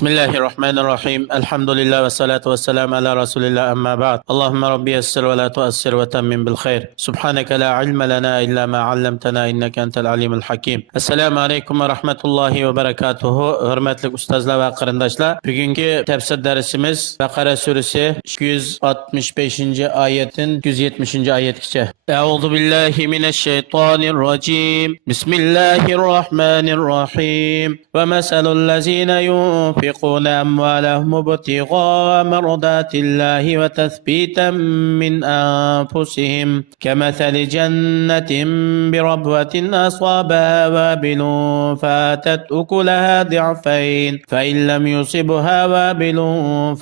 Bismillahirrahmanirrahim. Elhamdülillah ve salatu ve selamu ala Resulillah amma ba'd. Allahümme Rabbi yessir ve la tuassir ve temmin bil khair. Subhaneke la ilme lana illa ma allamtana inneke entel alimul hakim. Esselamu aleyküm ve rahmetullahi ve berekatuhu. Hürmetli ustazlar ve qarindoshlar. Bugünkü tefsir dersimiz Bakara suresi 265. ayetin 270. ayetgacha. Euzu billahi mineşşeytanirracim. Bismillahirrahmanirrahim. Ve meselul lezine ينفقون أموالهم ابتغاء مرضات الله وتثبيتا من أنفسهم كمثل جنة بربوة أصابها وابل فآتت أكلها ضعفين فإن لم يصبها وابل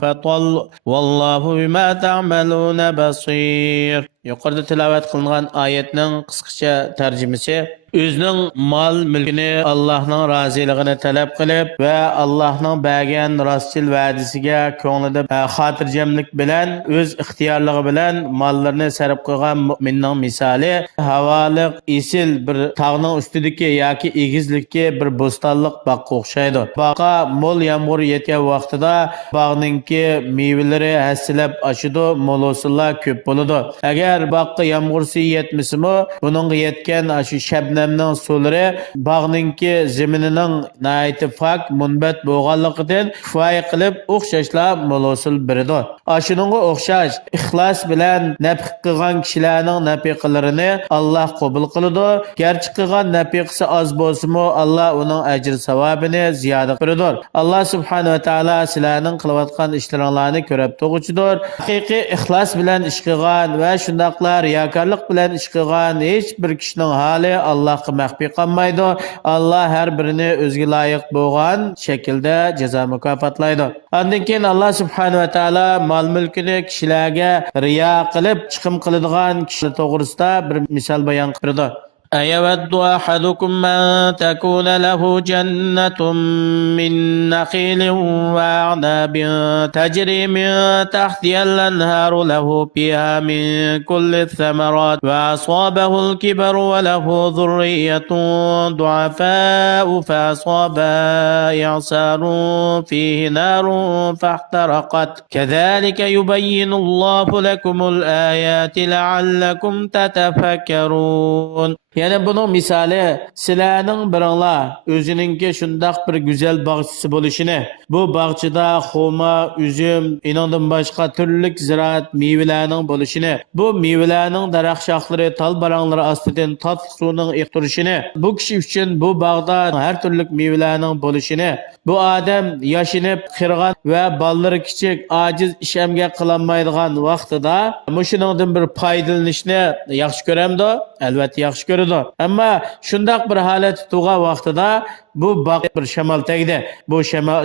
فطل والله بما تعملون بصير. Yuqorida tilovat qilingan oyatning qisqacha tarjimasi o'zining mol mulkini Allohning roziligini talab qilib va Allohning bergan rostchil va'dasiga ko'nglida xotirjamlik bilan o'z ixtiyorligi bilan mollarini sarf qilgan mu'minning misoli havoliq esil bir tog'ning ustidagi yoki egizlikka bir bo'stonliq bog'ga o'xshaydi. Bog'ga mo'l yomg'ir yetgan vaqtida bog'ningki mevalari hasilab oshidi, mo'losillar ko'p bo'ladi. Agar bog'ga yomg'ir suvi yetmasimi, buningga yetgan shu shabnamning suvlari bog'ningki zeminining nihoyat fak munbat bo'lganligidan kifoya qilib o'xshashlar mo'losil beradi. Shuningga o'xshash ixlos bilan nafiq qilgan kishilarning nafiqalarini Alloh qabul qiladi. Garchi qilgan nafiqasi oz bo'lsa-mu, Alloh uning ajr savobini ziyoda qiladi. Alloh subhanahu va taolo sizlarning qilayotgan ishlaringlarni ko'rib turguchidir. Haqiqiy ixlos bilan ish qilgan va shundaqlar riyokorlik bilan ish qilgan hech bir kishining holi Allohga maxfiy qolmaydi. Alloh har birini o'ziga loyiq bo'lgan shaklda jazo mukofotlaydi. Undan keyin Alloh subhanahu va taolo mol mulkini kishilarga riyo qilib chiqim qiladigan kishilar to'g'risida bir misol bayon qildi. أيود أحدكم أن تكون له جنة من نخيل وأعناب تجري من تحتها الأنهار له فيها من كل الثمرات وأصابه الكبر وله ذرية ضعفاء فأصابها إعصار فيه نار فاحترقت كذلك يبين الله لكم الآيات لعلكم تتفكرون. Yani bunun misali sizlarning biringlar o'zininki shundoq bir go'zal bog'chisi bo'lishini, bu bog'chida xoma, uzum, inondan boshqa turli ziroat mevalarning bo'lishini, bu mevalarning daraxt shoxlari, tol baranglari ostidan tatli suvning iqtirishini, bu kishi uchun bu bog'da har turli mevalarning bo'lishini, bu odam yashinib qirg'an va ballari kichik, ojiz ishamga qilolmaydigan vaqtida mushuningdan bir foydalanishni yaxshi ko'ramdi, albatta yaxshi ko'radi. Ammo shundoq bir holat tug'an vaqtida bu bog' bir shamol tegdi. Bu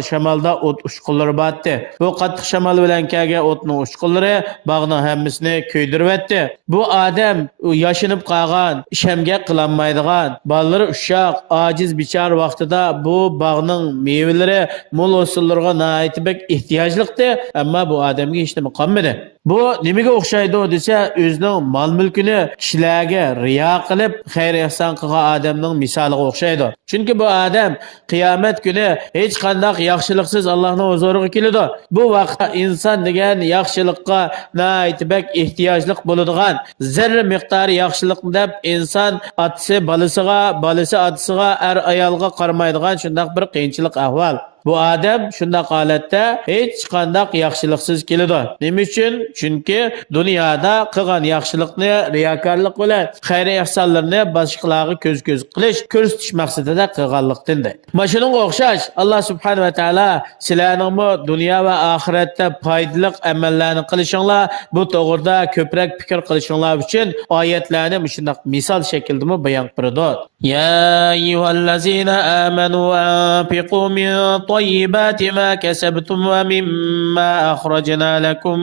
shamolda o't uchqunlari botdi. Bu qattiq shamol bilan kelgan o'tning uchqunlari bog'ning hammasini kuydiribdi. Bu odam yashinib qolgan, ishamga qilolmaydigan, ballari ushoq, ojiz bichora vaqtida bu bog'ning mevalari mo'l o'sinlarga nihoyatda ehtiyojliqdi, ammo bu odamga hech nima qolmadi. Bu nimaga o'xshaydi desa, o'zining mol mulkini kishilarga riyo qilib xayr ehson qilgan odamning misoliga o'xshaydi. Chunki bu odam qiyomat kuni hech qanday yaxshiliksiz Allohning huzuriga keladi. Bu vaqtda inson degan yaxshilikqa nihoyatda ehtiyojli bo'ladigan zarra miqdori yaxshilikni deb inson otasi balasiga, balasi otasiga, er ayolga qaramaydigan shunday bir qiyinchilik ahvol. Bu odam shunday holatda hech qanday yaxshiliksiz keladi. Nima uchun? Chunki dunyoda qilgan yaxshilikni riyokorlik bilan xayr ehsonlarni boshqalarga ko'z-ko'z qilish, ko'rsatish maqsadida qilganlikdan. Mana shunga o'xshash Alloh subhanahu va taolo sizlarning dunyo va oxiratda foydali amallarni qilishinglar, bu to'g'rida ko'proq fikr qilishinglar uchun oyatlarni shunday misol shaklida bayon qildi. Ya ayyuhallazina amanu anfiqu min طيبات ما كسبتم ومما أخرجنا لكم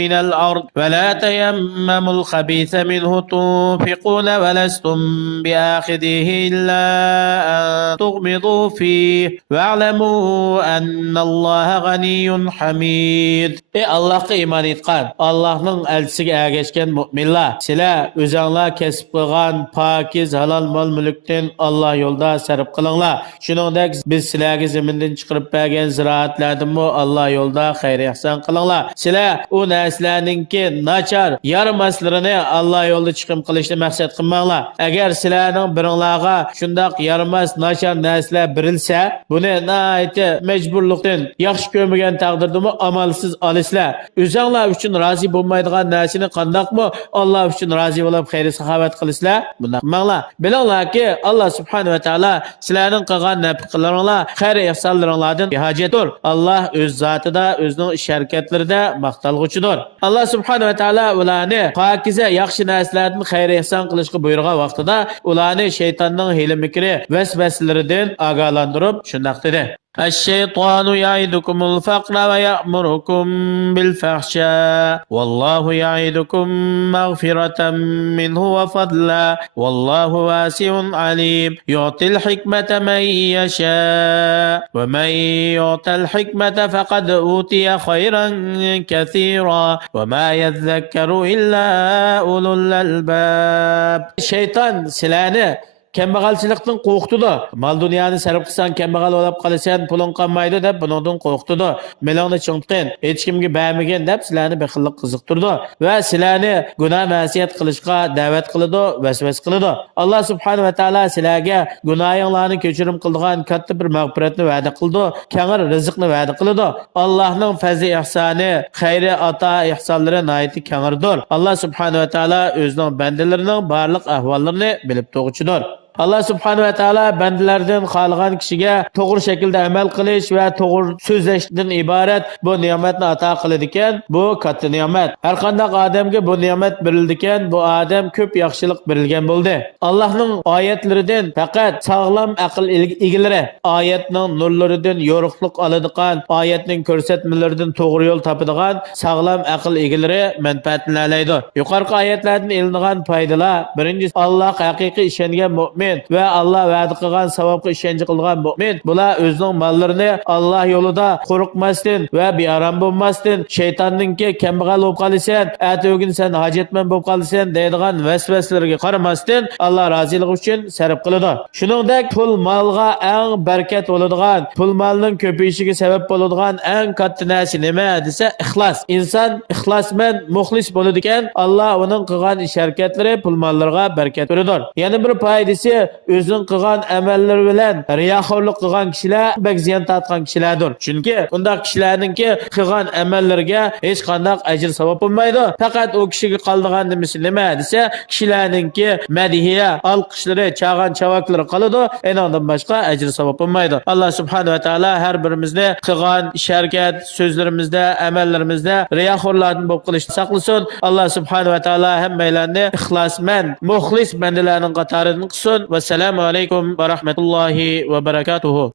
من الأرض ولا تيمموا الخبيث منه تنفقون ولستم بآخذه إلا أن تغمضوا فيه واعلموا أن الله غني حميد. Allah'a iman etgan, Allah'ның elçisiga ergashgan mu'minlar, sizlar o'zinglar kasb qilgan pokiz halol mol mulkdan Allah yo'lda sarf qilinglar. Shuningdek biz sizlarga zamindan chiqarib chiqarib bergan ziroatlardanmi Alloh yo'lida xayr ihson qilinglar. Sizlar u narsalarningki nachar yaramaslarni Alloh yo'lida chiqim qilishni maqsad qilmanglar. Agar sizlarning biringlarga shundoq yaramas nachar narsalar berilsa, buni nayti majburlikdan yaxshi ko'rmagan taqdirdami amalsiz olislar. O'zinglar uchun rozi bo'lmaydigan narsani qandoqmi Alloh uchun rozi bo'lib xayr saxovat qilisizlar. Bunday qilmanglar. Bilinglarki Alloh subhanahu va taolo sizlarning qilgan nafaqalaringlar, xayr ihsonlaringlardan behojatdir. Alloh o'z zotida, o'zining ish harakatlarida maqtalg'uchidir. Alloh subhanahu va taolo ularni pokiza yaxshi narsalardan xayr ihson qilishga buyurgan vaqtida ularni shaytonning hiyla-mikri vasvasalaridan ogohlantirib shunday dedi. الشيطان يعدكم الفقر ويأمركم بالفحشاء والله يعدكم مغفرة منه وفضلا والله واسع عليم يعطي الحكمة من يشاء ومن يعطى الحكمة فقد أوتي خيرا كثيرا وما يذكر إلا أولو الألباب الشيطان سلانه kambag'alchilikdan qo'rqitdi. Mol dunyoni sarf qilsan, kambag'al bo'lib qolasan, puling qolmaydi deb bundan qo'rqitdi. Melongni cho'nqin, hech kimga bermagan deb sizlarni bexillik qiziqtirdi va sizlarni gunoh ma'siyat qilishga da'vat qiladi, vasvas qiladi. Alloh subhanahu va taolo sizlarga gunohinglarni kechirim qiladigan katta bir mag'firatni va'da qildi, kengir rizqni va'da qiladi. Allohning fazli ihsoni, xayri ata ihsonlari nihoyatda kengirdir. Alloh subhanahu va taolo o'zining bandalarining barliq ahvollarini bilib turg'uchidir. Allah subhanahu wa taala bandalardan xohlagan kishiga to'g'ri shaklda amal qilish va to'g'ri so'zlashdan iborat bu ne'matni ato qiladi ekan. Bu katta ne'mat. Har qanday odamga bu ne'mat berildi ekan, bu odam ko'p yaxshilik berilgan bo'ldi. Allohning oyatlaridan faqat sog'lom aql egalari, oyatning nurlaridan yo'riqlik oladigan, oyatning ko'rsatmalaridan to'g'ri yo'l topadigan sog'lom aql egalari manfaatlanadi. Yuqorqi oyatlardan ilingan foydalar: birinchi, Alloh haqiqiy ishongan mu'min ve Allah va'da qilgan savobga ishonchi qilgan mu'min bular o'zining mollarini Alloh yo'lida qo'rqmasdan va bearam bo'lmasdan, shaytonninki kambag'al bo'lib qolasan, atogin sen hojatmand bo'lib qolasan deydigan vasvasalarga qaramasdan Alloh roziligi uchun sarf qiladi. Shuningdek, pul molga eng barakat bo'ladigan, pul molning ko'payishiga sabab bo'ladigan eng katta narsa nima desa ixlos. Inson ixlosmand, muxlis bo'ladi ekan, Alloh uning qilgan ish harakatlari pul mollarga barakat beradi. Yana bir foydasi o'zining qilgan amallari bilan riyoxorlik qilgan kishilar bak ziyon tortgan kishilardir. Chunki undaq kishilarningki qilgan amallariga hech qanday ajr savob bo'lmaydi. Faqat o kishiga qoldigan nimasi nima desa, kishilarningki madhiya, olqishlari, chag'an chavaklari qoladi. Enondan boshqa ajr savob bo'lmaydi. Alloh subhanahu va taolo har birimizni qilgan ish harakat, so'zlarimizda, amallarimizda riyoxorlardan bo'lib qilishni saqlasin. Alloh subhanahu va taolo hammalarni ixlosmand, muxlis bandalarning qatoridan qilsin. Vassalamu alaykum va rahmatullohi va barakatuh.